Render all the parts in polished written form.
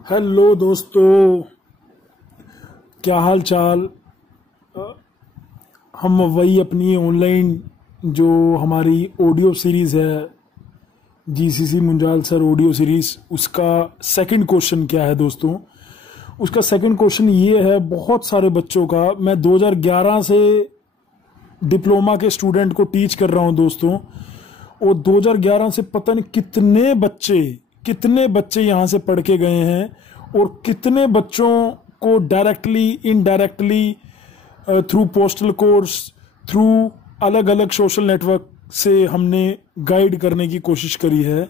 Hello दोस्तों, क्या हाल चाल। हम वही अपनी ऑनलाइन जो हमारी ऑडियो सीरीज़ है, GCC Munjal sir audio series, उसका सेकंड क्वेश्चन क्या है दोस्तों। उसका सेकंड क्वेश्चन ये है, बहुत सारे बच्चों का, मैं 2011 से डिप्लोमा के स्टूडेंट को टीच कर रहा हूँ दोस्तों, और 2011 से पता नहीं कितने बच्चे यहाँ से पढ़ के गए हैं और कितने बच्चों को directly indirectly through postal course, through अलग अलग सोशल नेटवर्क से हमने गाइड करने की कोशिश करी है।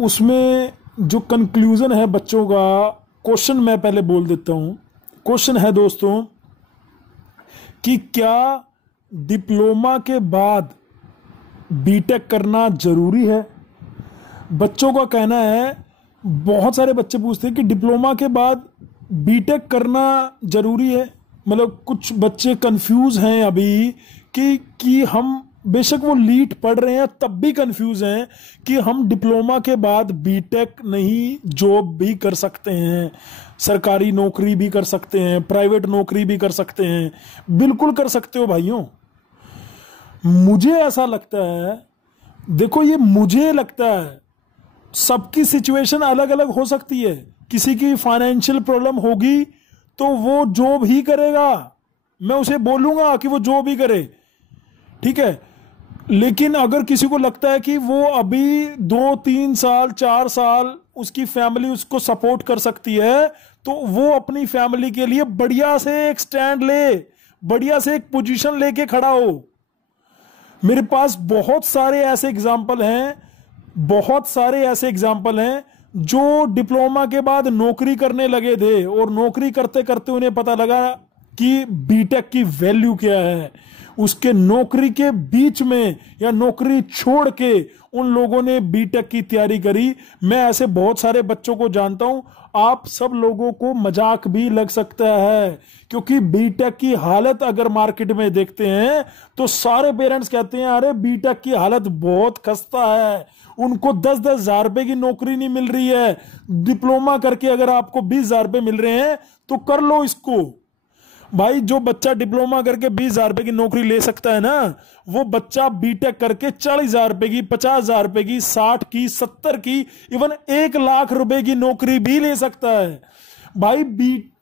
उसमें जो कंक्लूजन है बच्चों का, क्वेश्चन मैं पहले बोल देता हूँ। क्वेश्चन है दोस्तों कि क्या डिप्लोमा के बाद बीटेक करना जरूरी है। बच्चों का कहना है, बहुत सारे बच्चे पूछते हैं कि डिप्लोमा के बाद बीटेक करना जरूरी है। मतलब कुछ बच्चे कंफ्यूज हैं अभी कि हम बेशक वो लीट पढ़ रहे हैं तब भी कंफ्यूज हैं कि हम डिप्लोमा के बाद बीटेक नहीं, जॉब भी कर सकते हैं, सरकारी नौकरी भी कर सकते हैं, प्राइवेट नौकरी भी कर सकते हैं। बिल्कुल कर सकते हो भाइयों। मुझे ऐसा लगता है, देखो ये मुझे लगता है, सबकी सिचुएशन अलग अलग हो सकती है। किसी की फाइनेंशियल प्रॉब्लम होगी तो वो जॉब ही करेगा, मैं उसे बोलूंगा कि वो जॉब ही करे, ठीक है। लेकिन अगर किसी को लगता है कि वो अभी 2-3 साल 4 साल उसकी फैमिली उसको सपोर्ट कर सकती है, तो वो अपनी फैमिली के लिए बढ़िया से एक स्टैंड ले, बढ़िया से एक पोजीशन लेके खड़ा हो। मेरे पास बहुत सारे ऐसे एग्जाम्पल हैं जो डिप्लोमा के बाद नौकरी करने लगे थे और नौकरी करते करते उन्हें पता लगा कि बीटेक की वैल्यू क्या है। उसके नौकरी के बीच में या नौकरी छोड़ के उन लोगों ने बीटेक की तैयारी करी। मैं ऐसे बहुत सारे बच्चों को जानता हूं। आप सब लोगों को मजाक भी लग सकता है, क्योंकि बीटेक की हालत अगर मार्केट में देखते हैं तो सारे पेरेंट्स कहते हैं अरे बीटेक की हालत बहुत खस्ता है, उनको 10-10 हजार रुपए की नौकरी नहीं मिल रही है। डिप्लोमा करके अगर आपको 20 हजार रुपए मिल रहे हैं तो कर लो इसको। भाई जो बच्चा डिप्लोमा करके 20 हजार रुपए की नौकरी ले सकता है ना, वो बच्चा बीटेक करके 40 हजार रुपए की, 50 हजार रुपए की, 60 की, 70 की, इवन 1 लाख रुपए की नौकरी भी ले सकता है। भाई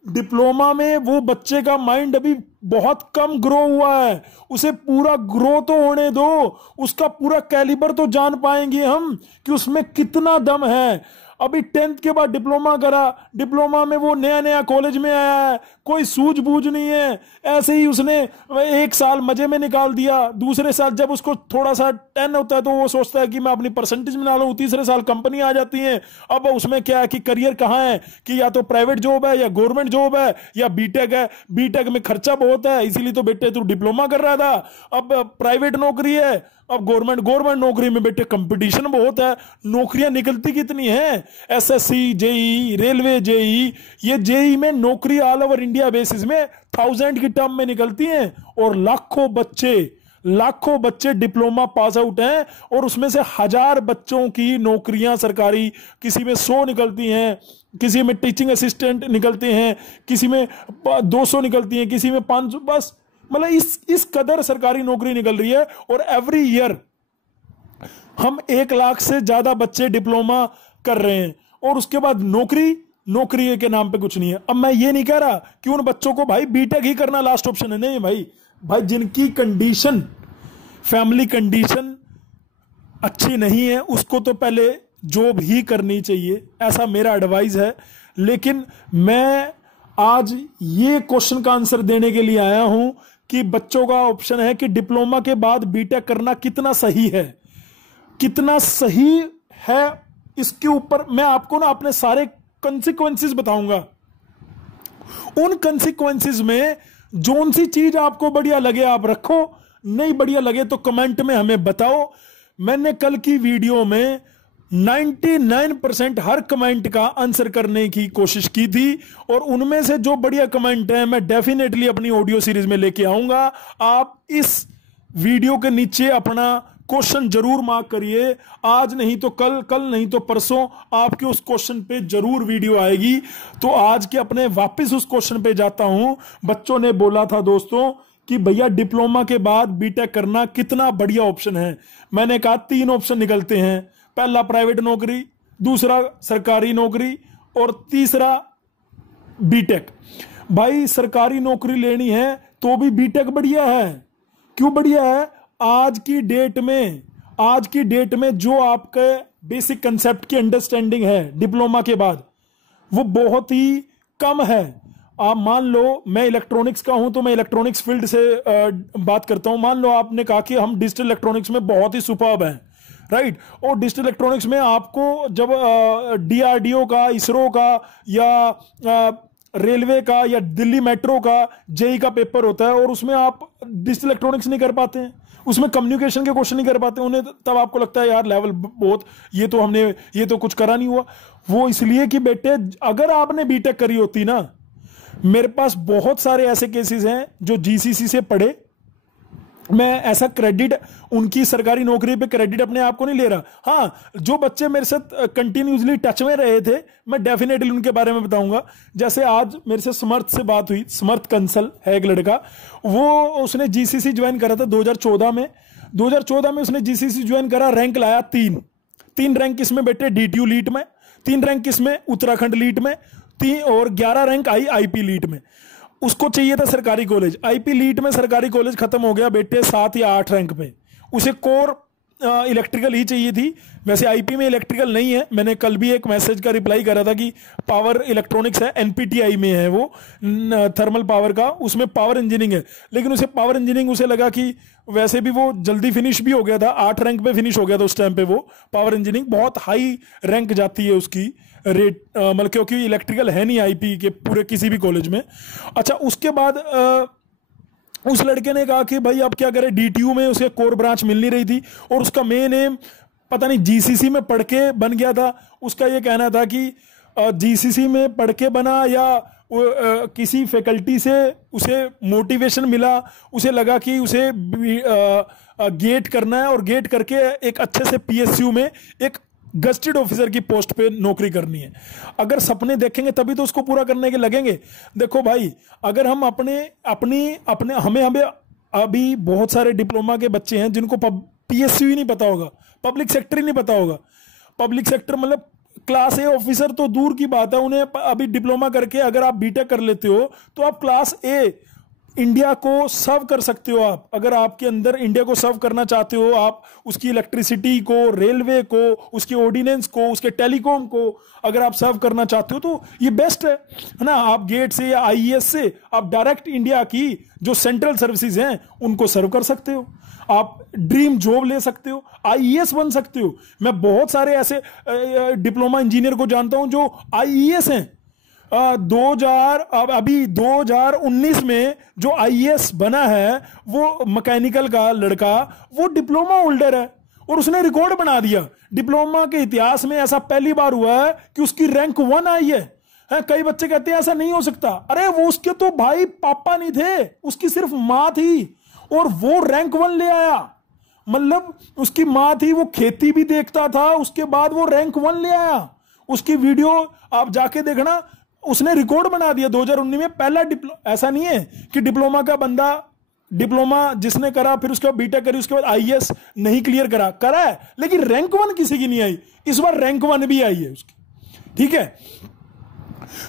डिप्लोमा में वो बच्चे का माइंड अभी बहुत कम ग्रो हुआ है, उसे पूरा ग्रो तो होने दो, उसका पूरा कैलिबर तो जान पाएंगे हम कि उसमें कितना दम है। अभी 10th के बाद डिप्लोमा करा, डिप्लोमा में वो नया नया कॉलेज में आया है, कोई सूझबूझ नहीं है, ऐसे ही उसने 1 साल मजे में निकाल दिया। दूसरे साल जब उसको थोड़ा सा 10 होता है तो वो सोचता है कि मैं अपनी परसेंटेज बना लूं। तीसरे साल कंपनी आ जाती है। अब उसमें क्या है कि करियर कहाँ है, कि या तो प्राइवेट जॉब है या गवर्नमेंट जॉब है या बीटेक है। बीटेक में खर्चा बहुत है, इसीलिए तो बेटे तू डिप्लोमा कर रहा था। अब प्राइवेट नौकरी है, अब गवर्नमेंट नौकरी में बेटे कंपटीशन बहुत है, नौकरियां निकलती कितनी हैं। एसएससी, जेई, रेलवे जेई, ये जेई में नौकरी ऑल ओवर इंडिया बेसिस में 1000 की टर्म में निकलती हैं, और लाखों बच्चे डिप्लोमा पास आउट हैं, और उसमें से 1000 बच्चों की नौकरियां सरकारी, किसी में 100 निकलती हैं, किसी में टीचिंग असिस्टेंट निकलते हैं, किसी में 200 निकलती हैं, किसी में 500। बस मतलब इस कदर सरकारी नौकरी निकल रही है, और एवरी ईयर हम 1 लाख से ज्यादा बच्चे डिप्लोमा कर रहे हैं, और उसके बाद नौकरी के नाम पे कुछ नहीं है। अब मैं ये नहीं कह रहा कि उन बच्चों को भाई बीटेक ही करना लास्ट ऑप्शन है, नहीं भाई जिनकी कंडीशन, फैमिली कंडीशन अच्छी नहीं है, उसको तो पहले जॉब ही करनी चाहिए, ऐसा मेरा एडवाइस है। लेकिन मैं आज ये क्वेश्चन का आंसर देने के लिए आया हूं कि बच्चों का ऑप्शन है कि डिप्लोमा के बाद बीटेक करना कितना सही है, इसके ऊपर मैं आपको ना अपने सारे कंसिक्वेंसेस बताऊंगा। उन कंसिक्वेंसेस में जोन सी चीज आपको बढ़िया लगे आप रखो, नहीं बढ़िया लगे तो कमेंट में हमें बताओ। मैंने कल की वीडियो में 99% हर कमेंट का आंसर करने की कोशिश की थी, और उनमें से जो बढ़िया कमेंट है मैं डेफिनेटली अपनी ऑडियो सीरीज में लेके आऊंगा। आप इस वीडियो के नीचे अपना क्वेश्चन जरूर मार्क करिए। आज नहीं तो कल, कल नहीं तो परसों आपके उस क्वेश्चन पे जरूर वीडियो आएगी। तो आज के अपने वापस उस क्वेश्चन पे जाता हूं। बच्चों ने बोला था दोस्तों कि भैया डिप्लोमा के बाद बीटेक करना कितना बढ़िया ऑप्शन है। मैंने कहा 3 ऑप्शन निकलते हैं, पहला प्राइवेट नौकरी, दूसरा सरकारी नौकरी और तीसरा बीटेक। भाई सरकारी नौकरी लेनी है तो भी बीटेक बढ़िया है। क्यों बढ़िया है? आज की डेट में जो आपके बेसिक कंसेप्ट की अंडरस्टैंडिंग है डिप्लोमा के बाद वो बहुत ही कम है। आप मान लो मैं इलेक्ट्रॉनिक्स का हूं तो मैं इलेक्ट्रॉनिक्स फील्ड से बात करता हूं। मान लो आपने कहा कि हम डिजिटल इलेक्ट्रॉनिक्स में बहुत ही सुपर्ब हैं, राइट। और डिजिटल इलेक्ट्रॉनिक्स में आपको जब डीआरडीओ का, इसरो का या रेलवे का या दिल्ली मेट्रो का जेई का पेपर होता है और उसमें आप डिजिटल इलेक्ट्रॉनिक्स नहीं कर पाते हैं, उसमें कम्युनिकेशन के क्वेश्चन नहीं कर पाते उन्हें, तब आपको लगता है यार लेवल बहुत, ये तो कुछ करा नहीं हुआ। वो इसलिए कि बेटे अगर आपने बीटेक करी होती ना, मेरे पास बहुत सारे ऐसे केसेस हैं जो जीसीसी से पढ़े। मैं ऐसा क्रेडिट उनकी सरकारी नौकरी पे क्रेडिट अपने आप को नहीं ले रहा। हाँ, जो बच्चे मेरे साथ कंटिन्यूसली टच में रहे थे मैं डेफिनेटली उनके बारे में बताऊंगा। जैसे आज मेरे से समर्थ से बात हुई, समर्थ कंसल है एक लड़का, वो उसने जीसीसी ज्वाइन करा था 2014 में। 2014 में उसने जीसीसी ज्वाइन करा, रैंक लाया 3 रैंक किसमें बेटे? डीटीयू लीट में, 3 रैंक किसमें? उत्तराखंड लीट में, 3 और 11 रैंक आई आईपी लीट में। उसको चाहिए था सरकारी कॉलेज, आईपी लीट में सरकारी कॉलेज खत्म हो गया बेटे 7 या 8 रैंक पे। उसे कोर इलेक्ट्रिकल ही चाहिए थी। वैसे आईपी में इलेक्ट्रिकल नहीं है, मैंने कल भी एक मैसेज का रिप्लाई करा था कि पावर इलेक्ट्रॉनिक्स है, एनपीटीआई में है वो थर्मल पावर का, उसमें पावर इंजीनियरिंग है। लेकिन उसे पावर इंजीनियरिंग उसे लगा कि वैसे भी वो जल्दी फिनिश भी हो गया था, 8 रैंक पे फिनिश हो गया था उस टाइम पे। वो पावर इंजीनियरिंग बहुत हाई रैंक जाती है उसकी रेट, मतलब क्योंकि इलेक्ट्रिकल है नहीं आईपी के पूरे किसी भी कॉलेज में। अच्छा, उसके बाद उस लड़के ने कहा कि भाई अब क्या करें, डीटीयू में उसे कोर ब्रांच मिल नहीं रही थी और उसका मेन एम पता नहीं जीसीसी में पढ़ के बन गया था। उसका ये कहना था कि जीसीसी में पढ़ के बना या किसी फैकल्टी से उसे मोटिवेशन मिला, उसे लगा कि उसे गेट करना है और गेट करके एक अच्छे से पीएसयू में एक गस्टेड ऑफिसर की पोस्ट पे नौकरी करनी है। अगर सपने देखेंगे तभी तो उसको पूरा करने के लगेंगे। देखो भाई, अगर हम हमें अभी बहुत सारे डिप्लोमा के बच्चे हैं जिनको पीएसयू ही नहीं पता होगा, पब्लिक सेक्टर ही नहीं पता होगा। पब्लिक सेक्टर मतलब क्लास ए ऑफिसर तो दूर की बात है, उन्हें अभी डिप्लोमा करके अगर आप बीटेक कर लेते हो तो आप क्लास ए इंडिया को सर्व कर सकते हो। आप अगर आपके अंदर इंडिया को सर्व करना चाहते हो, आप उसकी इलेक्ट्रिसिटी को, रेलवे को, उसके ऑर्डिनेंस को, उसके टेलीकॉम को अगर आप सर्व करना चाहते हो तो ये बेस्ट है ना। आप गेट से या आईईएस से आप डायरेक्ट इंडिया की जो सेंट्रल सर्विसेज हैं उनको सर्व कर सकते हो। आप ड्रीम जॉब ले सकते हो, आईईएस बन सकते हो। मैं बहुत सारे ऐसे डिप्लोमा इंजीनियर को जानता हूं जो आईईएस हैं। 2019 में जो आईएएस बना है वो मैकेनिकल का लड़का, वो डिप्लोमा होल्डर है और उसने रिकॉर्ड बना दिया। डिप्लोमा के इतिहास में ऐसा पहली बार हुआ है कि उसकी रैंक 1 आई है। कई बच्चे कहते हैं ऐसा नहीं हो सकता। अरे वो उसके तो भाई पापा नहीं थे, उसकी सिर्फ मां थी और वो रैंक 1 ले आया। मतलब उसकी मां थी, वो खेती भी देखता था, उसके बाद वो रैंक 1 ले आया। उसकी वीडियो आप जाके देखना, उसने रिकॉर्ड बना दिया 2019 में। पहला ऐसा नहीं है कि डिप्लोमा का बंदा, डिप्लोमा जिसने करा फिर उसके बाद बीटेक करी, उसके बाद आईएएस नहीं क्लियर करा है, लेकिन रैंक 1 किसी की नहीं आई। इस बार रैंक 1 भी आई है उसकी, ठीक है।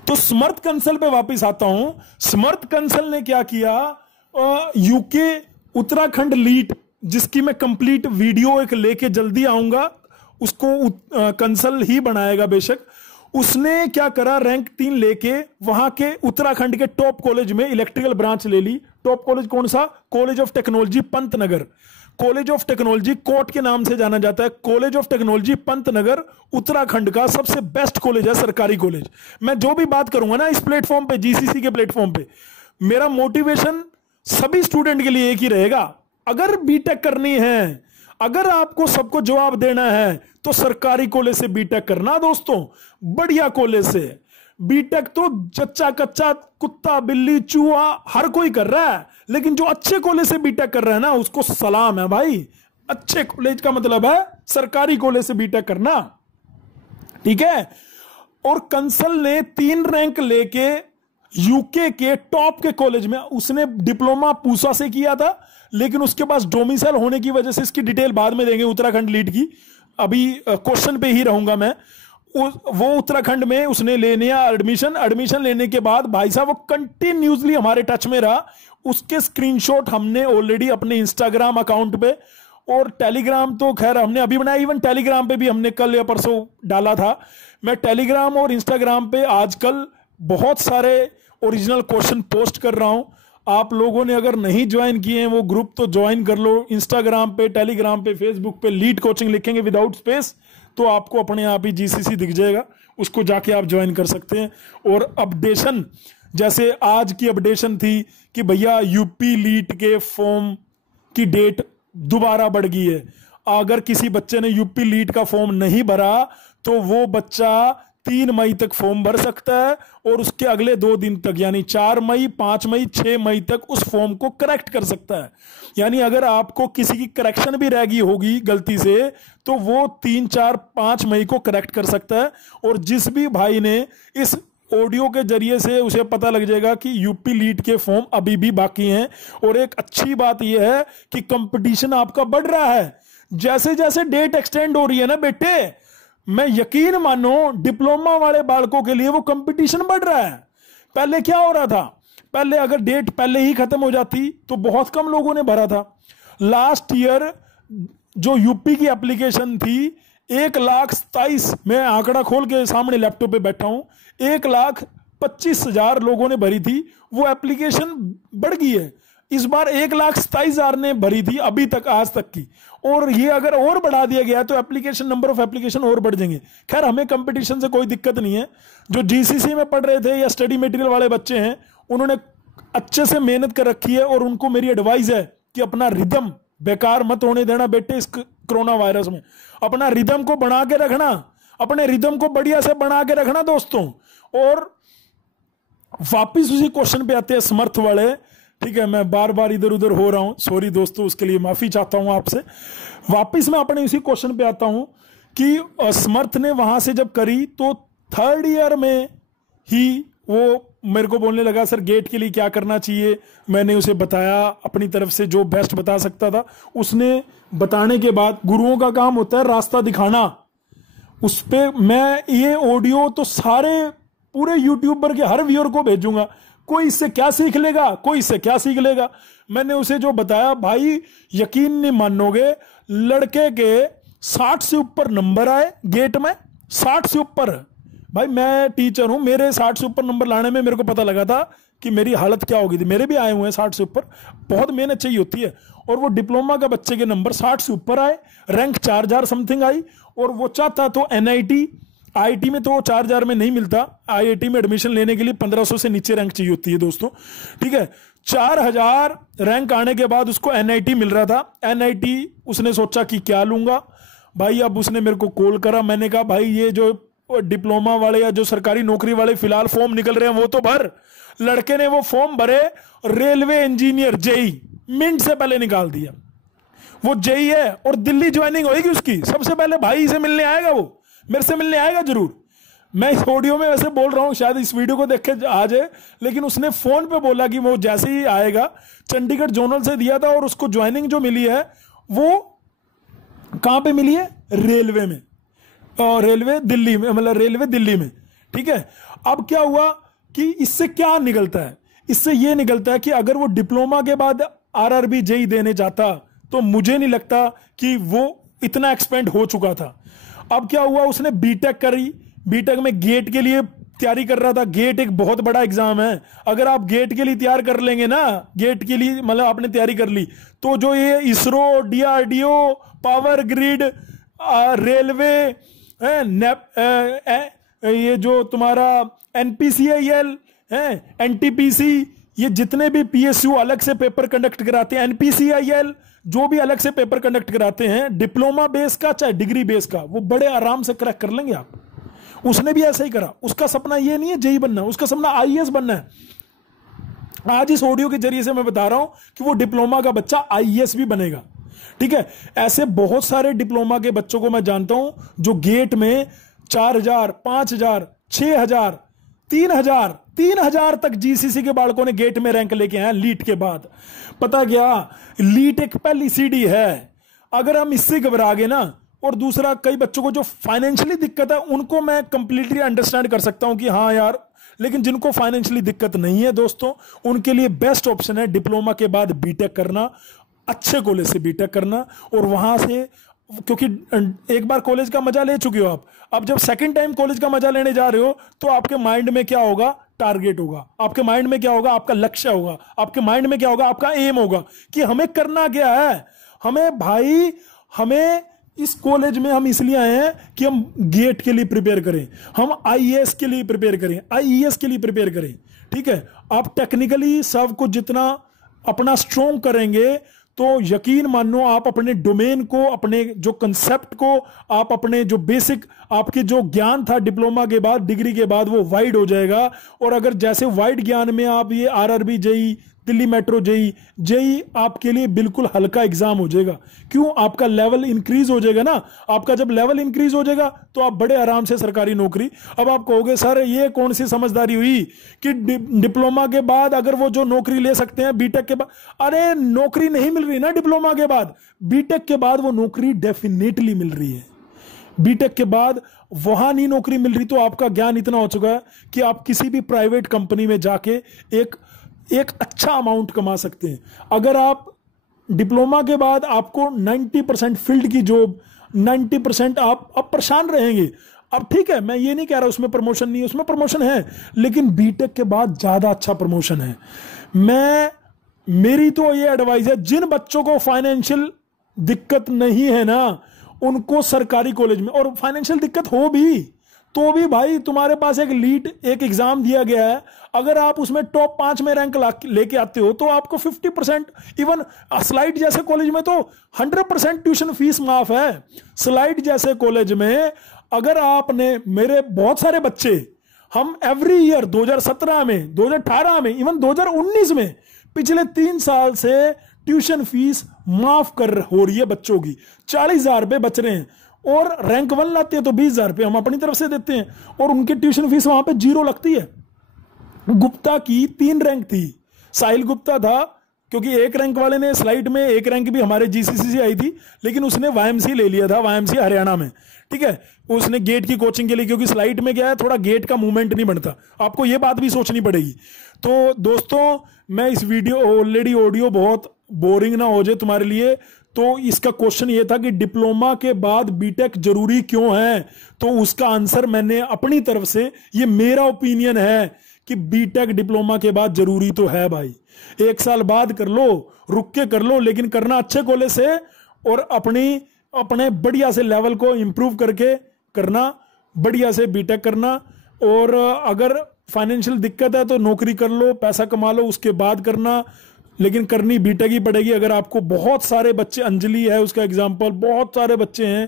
तो समर्थ कंसल पे वापस आता हूं। समर्थ कंसल ने क्या किया, यूके उत्तराखंड लीट, जिसकी मैं कंप्लीट वीडियो एक लेके जल्दी आऊंगा, उसको कंसल ही बनाएगा बेशक। उसने क्या करा, रैंक 3 लेके वहां के उत्तराखंड के टॉप कॉलेज में इलेक्ट्रिकल ब्रांच ले ली। टॉप कॉलेज कौन सा? College of technology Pantnagar. College of technology COT के नाम से जाना जाता है। College of technology Pantnagar Uttarakhand का सबसे बेस्ट कॉलेज है, सरकारी कॉलेज। मैं जो भी बात करूंगा ना इस प्लेटफॉर्म पे, जीसीसी के प्लेटफॉर्म पे, मेरा मोटिवेशन सभी स्टूडेंट के लिए एक ही रहेगा। अगर बीटेक करनी है, अगर आपको सबको जवाब देना है तो सरकारी कॉलेज से बीटेक करना दोस्तों, बढ़िया कॉलेज से। बीटेक तो चच्चा कच्चा, कुत्ता बिल्ली चूहा हर कोई कर रहा है, लेकिन जो अच्छे कॉलेज से बीटेक कर रहा है ना, उसको सलाम है भाई। अच्छे कॉलेज का मतलब है सरकारी कॉलेज से बीटेक करना, ठीक है। और कंसल ने 3 रैंक लेके यूके के टॉप के कॉलेज में, उसने डिप्लोमा पूसा से किया था, लेकिन उसके पास डोमिसाइल होने की वजह से, इसकी डिटेल बाद में देंगे उत्तराखंड लीड की, अभी क्वेश्चन पे ही रहूंगा मैं। वो उत्तराखंड में उसने ले लिया एडमिशन लेने के बाद भाई साहब वो कंटिन्यूसली हमारे टच में रहा। उसके स्क्रीनशॉट हमने ऑलरेडी अपने इंस्टाग्राम अकाउंट पे और टेलीग्राम तो खैर हमने अभी बनाया, इवन टेलीग्राम पे भी हमने कल या परसों डाला था। मैं टेलीग्राम और इंस्टाग्राम पे आजकल बहुत सारे ओरिजिनल क्वेश्चन पोस्ट कर रहा हूं। आप लोगों ने अगर नहीं ज्वाइन किए हैं वो ग्रुप तो ज्वाइन कर लो। इंस्टाग्राम पे, टेलीग्राम पे, फेसबुक पे लीड कोचिंग लिखेंगे विदाउट स्पेस तो आपको अपने आप ही जीसीसी दिख जाएगा, उसको जाके आप ज्वाइन कर सकते हैं। और अपडेशन, जैसे आज की अपडेशन थी कि भैया यूपी लीड के फॉर्म की डेट दोबारा बढ़ गई है। अगर किसी बच्चे ने यूपी लीड का फॉर्म नहीं भरा तो वो बच्चा 3 मई तक फॉर्म भर सकता है और उसके अगले 2 दिन तक यानी 4 मई, 5 मई, 6 मई तक उस फॉर्म को करेक्ट कर सकता है। यानी अगर आपको किसी की करेक्शन भी रह गई होगी गलती से तो वो 3, 4, 5 मई को करेक्ट कर सकता है। और जिस भी भाई ने इस ऑडियो के जरिए से उसे पता लग जाएगा कि यूपी लीड के फॉर्म अभी भी बाकी हैं। और एक अच्छी बात यह है कि कंपटीशन आपका बढ़ रहा है। जैसे जैसे डेट एक्सटेंड हो रही है ना बेटे, मैं यकीन मानो डिप्लोमा वाले बालकों के लिए वो कंपटीशन बढ़ रहा है। पहले क्या हो रहा था, पहले अगर डेट पहले ही खत्म हो जाती तो बहुत कम लोगों ने भरा था। लास्ट ईयर जो यूपी की एप्लीकेशन थी 1,27,000, मैं आंकड़ा खोल के सामने लैपटॉप पे बैठा हूं, 1,25,000 लोगों ने भरी थी। वो एप्लीकेशन बढ़ गई है, इस बार 1,27,000 ने भरी थी अभी तक, आज तक की। और ये अगर और बढ़ा दिया गया तो एप्लीकेशन, नंबर ऑफ एप्लीकेशन और बढ़ जाएंगे। खैर हमें कंपटीशन से कोई दिक्कत नहीं है। जो जीसीसी में पढ़ रहे थे या स्टडी मटेरियल वाले बच्चे हैं उन्होंने अच्छे से मेहनत कर रखी है और उनको मेरी एडवाइस है कि अपना रिदम बेकार मत होने देना बेटे। इस कोरोना वायरस में अपना रिदम को बना के रखना, अपने रिदम को बढ़िया से बना के रखना दोस्तों। और वापिस उसी क्वेश्चन पे आते हैं समर्थ वाले, ठीक है। मैं बार बार इधर उधर हो रहा हूं, सॉरी दोस्तों, उसके लिए माफी चाहता हूं आपसे। वापिस मैं अपने इसी क्वेश्चन पे आता हूं कि समर्थ ने वहां से जब करी तो 3rd ईयर में ही वो मेरे को बोलने लगा सर गेट के लिए क्या करना चाहिए। मैंने उसे बताया अपनी तरफ से जो बेस्ट बता सकता था। उसने बताने के बाद, गुरुओं का काम होता है रास्ता दिखाना, उस पे मैं ये ऑडियो तो सारे पूरे यूट्यूबर के हर व्यूअर को भेजूंगा। कोई इससे क्या सीख लेगा, कोई इससे क्या सीख लेगा। मैंने उसे जो बताया भाई यकीन नहीं मानोगे, लड़के के 60 से ऊपर नंबर आए गेट में, 60 से ऊपर। भाई मैं टीचर हूं, मेरे 60 से ऊपर नंबर लाने में मेरे को पता लगा था कि मेरी हालत क्या होगी थी। मेरे भी आए हुए हैं 60 से ऊपर, बहुत मेहनत चाहिए होती है। और वो डिप्लोमा का बच्चे के नंबर 60 से ऊपर आए, रैंक 4,000 समथिंग आई। और वो चाहता तो एनआईटी, आईआईटी में तो 4,000 में नहीं मिलता, आईआईटी में एडमिशन लेने के लिए 1,500 से नीचे रैंक चाहिए होती है दोस्तों, ठीक है। 4,000 रैंक आने के बाद उसको एनआईटी मिल रहा था। एनआईटी उसने सोचा कि क्या लूंगा भाई। अब उसने मेरे को कॉल करा, मैंने कहा भाई ये जो डिप्लोमा वाले या जो सरकारी नौकरी वाले फिलहाल फॉर्म निकल रहे हैं वो तो भर। लड़के ने वो फॉर्म भरे, रेलवे इंजीनियर जेई मिनट से पहले निकाल दिया। वो जेई है और दिल्ली ज्वाइनिंग होगी उसकी। सबसे पहले भाई से मिलने आएगा, वो मेरे से मिलने आएगा जरूर। मैं इस ऑडियो में वैसे बोल रहा हूं, शायद इस वीडियो को देख के आ जाए, लेकिन उसने फोन पे बोला कि वो जैसे ही आएगा, चंडीगढ़ जोनल से दिया था और उसको ज्वाइनिंग जो मिली है वो कहां पे मिली है, रेलवे में, और रेलवे दिल्ली में, मतलब रेलवे दिल्ली में, ठीक है। अब क्या हुआ कि इससे क्या निकलता है, इससे यह निकलता है कि अगर वो डिप्लोमा के बाद आरआरबी जेई देने जाता तो मुझे नहीं लगता कि वो इतना एक्सपेंड हो चुका था। अब क्या हुआ, उसने बीटेक करी, बीटेक में गेट के लिए तैयारी कर रहा था। गेट एक बहुत बड़ा एग्जाम है। अगर आप गेट के लिए तैयार कर लेंगे ना, गेट के लिए मतलब आपने तैयारी कर ली, तो जो ये ISRO, DRDO, power grid, railway, ये जो तुम्हारा एनपीसीआईएल है, एनटीपीसी, ये जितने भी पीएसयू अलग से पेपर कंडक्ट कराते हैं, एनपीसीआईएल जो भी अलग से पेपर कंडक्ट कराते हैं, डिप्लोमा बेस का चाहे डिग्री बेस का, वो बड़े आराम से क्रैक कर लेंगे आप। उसने भी ऐसा ही करा। उसका सपना ये नहीं है जेई बनना, उसका सपना आईएएस बनना है। आज इस ऑडियो के जरिए से मैं बता रहा हूं कि वो डिप्लोमा का बच्चा आईएएस भी बनेगा। ठीक है, ऐसे बहुत सारे डिप्लोमा के बच्चों को मैं जानता हूं जो गेट में 4,000, 5,000, 6,000, 3,000 तक जीसीसी के बालकों ने गेट में रैंक लेके आए लीट के बाद। पता क्या, लीट एक पहली सीढ़ी है। अगर हम इससे घबरा गए ना, और दूसरा कई बच्चों को जो फाइनेंशियली दिक्कत है उनको मैं कंप्लीटली अंडरस्टैंड कर सकता हूं कि हाँ यार, लेकिन जिनको फाइनेंशियली दिक्कत नहीं है दोस्तों, उनके लिए बेस्ट ऑप्शन है डिप्लोमा के बाद बीटेक करना, अच्छे कॉलेज से बीटेक करना। और वहां से, क्योंकि एक बार कॉलेज का मजा ले चुके हो आप, अब जब सेकंड टाइम कॉलेज का मजा लेने जा रहे हो तो आपके माइंड में क्या होगा, टारगेट होगा, आपके माइंड में क्या होगा, आपका लक्ष्य होगा, आपके माइंड में क्या होगा, आपका एम होगा कि हमें करना क्या है। हमें भाई, हमें इस कॉलेज में हम इसलिए आए हैं कि हम गेट के लिए प्रिपेयर करें, हम आईएएस के लिए प्रिपेयर करें, आईईएस के लिए प्रिपेयर करें। ठीक है, आप टेक्निकली सब कुछ जितना अपना स्ट्रोंग करेंगे तो यकीन मानो आप अपने डोमेन को, अपने जो कंसेप्ट को, आप अपने जो बेसिक आपके जो ज्ञान था डिप्लोमा के बाद, डिग्री के बाद, वो वाइड हो जाएगा। और अगर जैसे वाइड ज्ञान में आप ये RRB, JE, Delhi metro, JE आपके लिए बिल्कुल हल्का एग्जाम हो जाएगा। क्यों? आपका लेवल इंक्रीज हो जाएगा ना। आपका जब लेवल इंक्रीज हो जाएगा तो आप बड़े आराम से सरकारी नौकरी। अब आप कहोगे सर ये कौन सी समझदारी हुई कि डिप्लोमा के बाद अगर वो जो नौकरी ले सकते हैं बीटेक के बाद, अरे नौकरी नहीं मिल रही ना डिप्लोमा के बाद, बीटेक के बाद वो नौकरी डेफिनेटली मिल रही है। बीटेक के बाद वहां नहीं नौकरी मिल रही तो आपका ज्ञान इतना हो चुका है कि आप किसी भी प्राइवेट कंपनी में जाके एक अच्छा अमाउंट कमा सकते हैं। अगर आप डिप्लोमा के बाद आपको 90% फील्ड की जॉब, 90% आप अब परेशान रहेंगे। अब ठीक है, मैं ये नहीं कह रहा उसमें प्रमोशन नहीं है, उसमें प्रमोशन है, लेकिन बीटेक के बाद ज्यादा अच्छा प्रमोशन है। मेरी तो ये एडवाइस है, जिन बच्चों को फाइनेंशियल दिक्कत नहीं है ना, उनको सरकारी कॉलेज में, और फाइनेंशियल दिक्कत हो भी तो भी भाई तुम्हारे पास एक लीड, एक एग्जाम दिया गया है, अगर आप उसमें टॉप 5 में रैंक लेके आते हो तो आपको 50%, इवन स्लाइड जैसे कॉलेज में तो 100% ट्यूशन फीस माफ है। स्लाइड जैसे कॉलेज में अगर आपने, मेरे बहुत सारे बच्चे, हम एवरी ईयर 2017 में, 2018 में, इवन 2019 में, पिछले 3 साल से ट्यूशन फीस माफ हो रही है बच्चों की। 40,000 रुपए बच रहे हैं, और रैंक 1 लाते हैं तो 20,000 रुपए हम अपनी तरफ से देते हैं, और उनकी ट्यूशन फीस वहां पे 0 लगती है। गुप्ता की 3 रैंक थी, साहिल गुप्ता था, क्योंकि 1 रैंक वाले ने स्लाइड में 1 रैंक भी हमारे जीसीसी से आई थी, लेकिन उसने वाईएमसी ले लिया था, वाईएमसी हरियाणा में। ठीक है, उसने गेट की कोचिंग के लिए, क्योंकि स्लाइड में क्या है, थोड़ा गेट का मूवमेंट नहीं बनता, आपको ये बात भी सोचनी पड़ेगी। तो दोस्तों, मैं इस वीडियो, ऑलरेडी ऑडियो बहुत बोरिंग ना हो जाए तुम्हारे लिए, तो इसका क्वेश्चन ये था कि डिप्लोमा के बाद बीटेक जरूरी क्यों है, तो उसका आंसर मैंने अपनी तरफ से, ये मेरा ओपिनियन है कि बीटेक डिप्लोमा के बाद जरूरी तो है भाई। 1 साल बाद कर लो, रुक के कर लो, लेकिन करना अच्छे कॉलेज से, और अपने बढ़िया से लेवल को इंप्रूव करके करना, बढ़िया से बीटेक करना। और अगर फाइनेंशियल दिक्कत है तो नौकरी कर लो, पैसा कमा लो, उसके बाद करना, लेकिन करनी बीटेक ही पड़ेगी। अगर आपको बहुत सारे बच्चे, अंजलि है उसका एग्जाम्पल, बहुत सारे बच्चे हैं,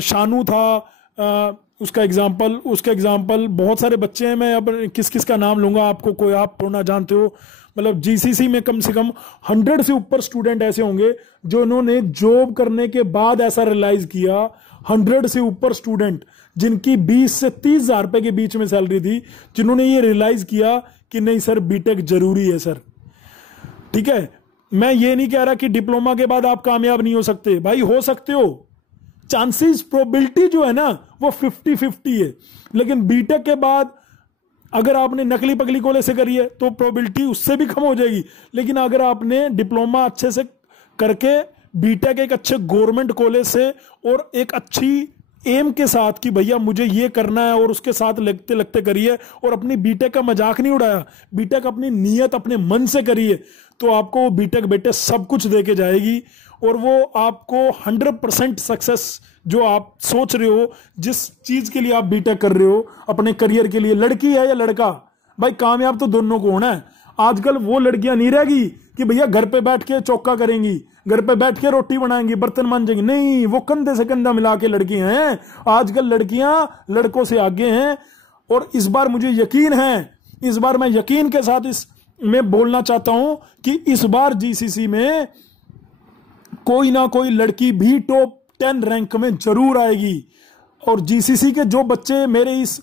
शानू था उसका एग्जाम्पल, बहुत सारे बच्चे हैं। मैं अब किस किस का नाम लूंगा, आपको कोई, आप तो ना जानते हो, मतलब जीसीसी में कम से कम 100 से ऊपर स्टूडेंट ऐसे होंगे जो उन्होंने जॉब करने के बाद ऐसा रियलाइज किया। 100 से ऊपर स्टूडेंट जिनकी 20 से 30,000 रुपए के बीच में सैलरी थी, जिन्होंने ये रियलाइज किया कि नहीं सर बीटेक जरूरी है सर। ठीक है, मैं ये नहीं कह रहा कि डिप्लोमा के बाद आप कामयाब नहीं हो सकते, भाई हो सकते हो, चांसेस, प्रोबेबिलिटी जो है ना वो 50-50 है। लेकिन बीटेक के बाद अगर आपने नकली पगली कॉलेज से करी है तो प्रोबेबिलिटी उससे भी कम हो जाएगी। लेकिन अगर आपने डिप्लोमा अच्छे से करके बीटेक एक अच्छे गवर्नमेंट कॉलेज से और एक अच्छी एम के साथ कि भैया मुझे ये करना है, और उसके साथ लगते लगते करिए, और अपनी बीटेक का मजाक नहीं उड़ाया, बीटेक अपनी नियत, अपने मन से करिए, तो आपको बीटेक बेटे सब कुछ दे के जाएगी। और वो आपको 100% सक्सेस जो आप सोच रहे हो, जिस चीज के लिए आप बीटेक कर रहे हो अपने करियर के लिए, लड़की है या लड़का, भाई कामयाब तो दोनों को होना है। आजकल वो लड़कियां नहीं रहेगी कि भैया घर पे बैठ के चौका करेंगी, घर पे बैठ के रोटी बनाएंगी, बर्तन मांजेंगी, नहीं, वो कंधे से कंधा मिला के लड़कियां हैं। आजकल लड़कियां लड़कों से आगे हैं। और इस बार मुझे यकीन है, इस बार मैं यकीन के साथ मैं बोलना चाहता हूं कि इस बार जीसीसी में कोई ना कोई लड़की भी टॉप 10 रैंक में जरूर आएगी। और जीसीसी के जो बच्चे मेरे इस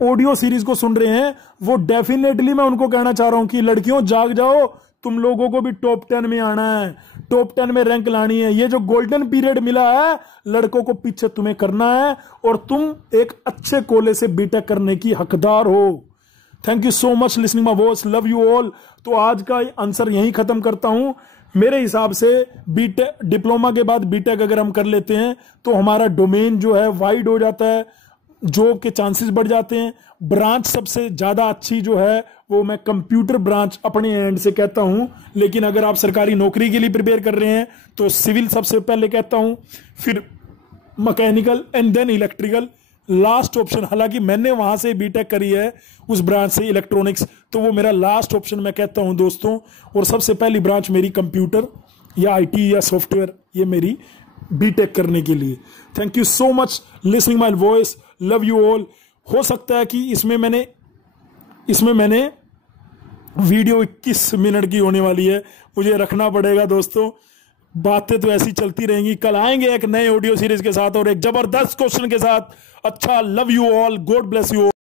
ऑडियो सीरीज को सुन रहे हैं वो डेफिनेटली मैं उनको कहना चाह रहा हूं कि लड़कियों जाग जाओ, तुम लोगों को भी टॉप 10 में आना है, टॉप 10 में रैंक लानी है। ये जो गोल्डन पीरियड मिला है लड़कों को पीछे तुम्हें करना है और तुम एक अच्छे कॉलेज से बीटेक करने की हकदार हो। Thank you so much listening my voice, love you all. तो आज का आंसर यहीं खत्म करता हूं। मेरे हिसाब से बीटेक डिप्लोमा के बाद बीटेक अगर हम कर लेते हैं तो हमारा डोमेन जो है वाइड हो जाता है, जॉब के चांसेस बढ़ जाते हैं। ब्रांच सबसे ज्यादा अच्छी जो है वो मैं कंप्यूटर ब्रांच अपने एंड से कहता हूं, लेकिन अगर आप सरकारी नौकरी के लिए प्रिपेयर कर रहे हैं तो सिविल सबसे पहले कहता हूं, फिर mechanical and then electrical last option. हालांकि मैंने वहां से बीटेक करी है उस ब्रांच से इलेक्ट्रॉनिक्स, तो वो मेरा लास्ट ऑप्शन मैं कहता हूं दोस्तों। और सबसे पहली ब्रांच मेरी कंप्यूटर या आईटी या सॉफ्टवेयर, ये मेरी बीटेक करने के लिए। Thank you so much listening my voice, love you all. हो सकता है कि इसमें मैंने वीडियो 21 मिनट की होने वाली है, मुझे रखना पड़ेगा दोस्तों। बातें तो ऐसी चलती रहेंगी। कल आएंगे एक नए ऑडियो सीरीज के साथ और एक जबरदस्त क्वेश्चन के साथ। अच्छा, love you all, God bless you all.